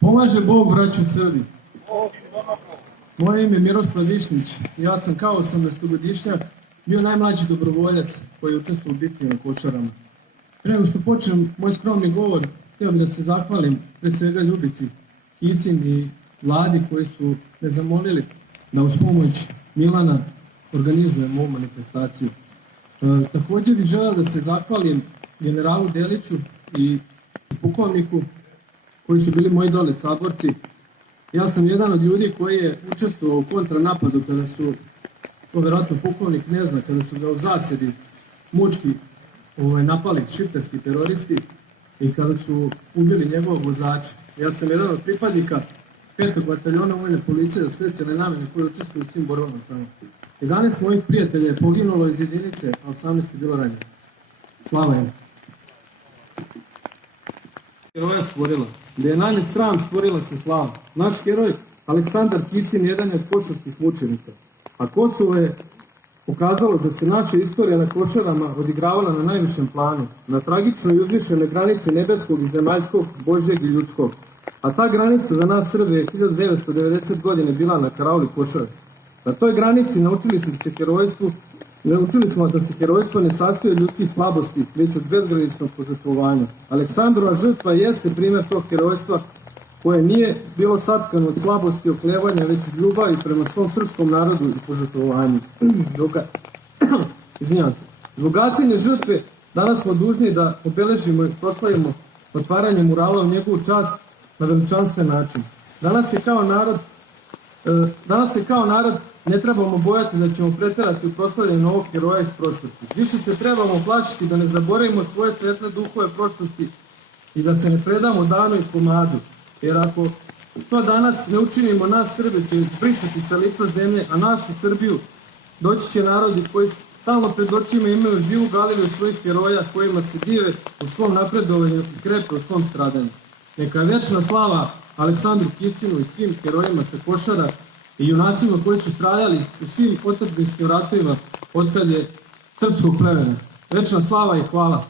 Pomaže Bog, braću Srbi. Moje ime je Miroslav Višnić. Ja sam kao 18-godišnjak bio najmlađi dobrovoljac koji je učestvovao u bitvi na Košarama. Pre nego što počnem moj skromni govor, htio bih da se zahvalim pred svega Ljubici, Kisim i vladi koji su me zamolili da uz pomoć Milana organizujemo ovu manifestaciju. Također bih želeo da se zahvalim generalu Deliću i pukovniku koji su bili moji dole saborci. Ja sam jedan od ljudi koji je učestvovao u kontranapadu kada su, to verovatno pukovnik ne zna, kada su ga u zasedi mučki napali šiptarski teroristi i kada su ubili njegovog vozača. Ja sam jedan od pripadnika 5. bataljona vojne policije za specijalne namene koji učestvuju u svim borbama tamo. 11 mojih prijatelja je poginulo iz jedinice, a 18 je bilo ranjeno. Slava je. Heroja stvorila. Da je nanet sram, stvorila se slava. Naš heroj Aleksandar Kisin jedan je od kosovskih mučenika. A Kosovo je pokazalo da se naša istorija na Košarama odigravala na najvišem planu, na tragičnoj i uzvišenoj granici nebeskog i zemaljskog, božjeg i ljudskog. A ta granica za nas Srbe je 1990 godine bila na karauli Košara. Na toj granici naučili smo da se herojstvo ne sastoji od ljudskih slabosti, već od bezgraničnog požrtvovanja. Aleksandrova žrtva jeste primjer tog herojstva koje nije bilo satkano od slabosti i oklevanja, već od ljubavi prema svom srpskom narodu i požrtvovanju. Zbog acine žrtve danas smo dužni da obeležimo i proslavimo otvaranje murala u njegovu čast na veličanstven način. Danas se kao narod ne trebamo bojati da ćemo preterati u proslavljanju novog heroja iz prošlosti. Više se trebamo plašiti da ne zaboravimo svoje svetle duhove prošlosti i da se ne predamo danu i komadu. Jer ako to danas ne učinimo, nas Srbe će brisati sa lica zemlje, a našu Srbiju doći će narodi koji stalno pred očima imaju živu galeriju svojih heroja kojima se dive u svom napredovanju i krepe u svom stradanju. Neka je večna slava Aleksandru Kisinu i svim herojima sa Košara i junacima koji su stradali u svim otadžbinskim ratovima otkad je srpskog plemena. Večna slava i hvala.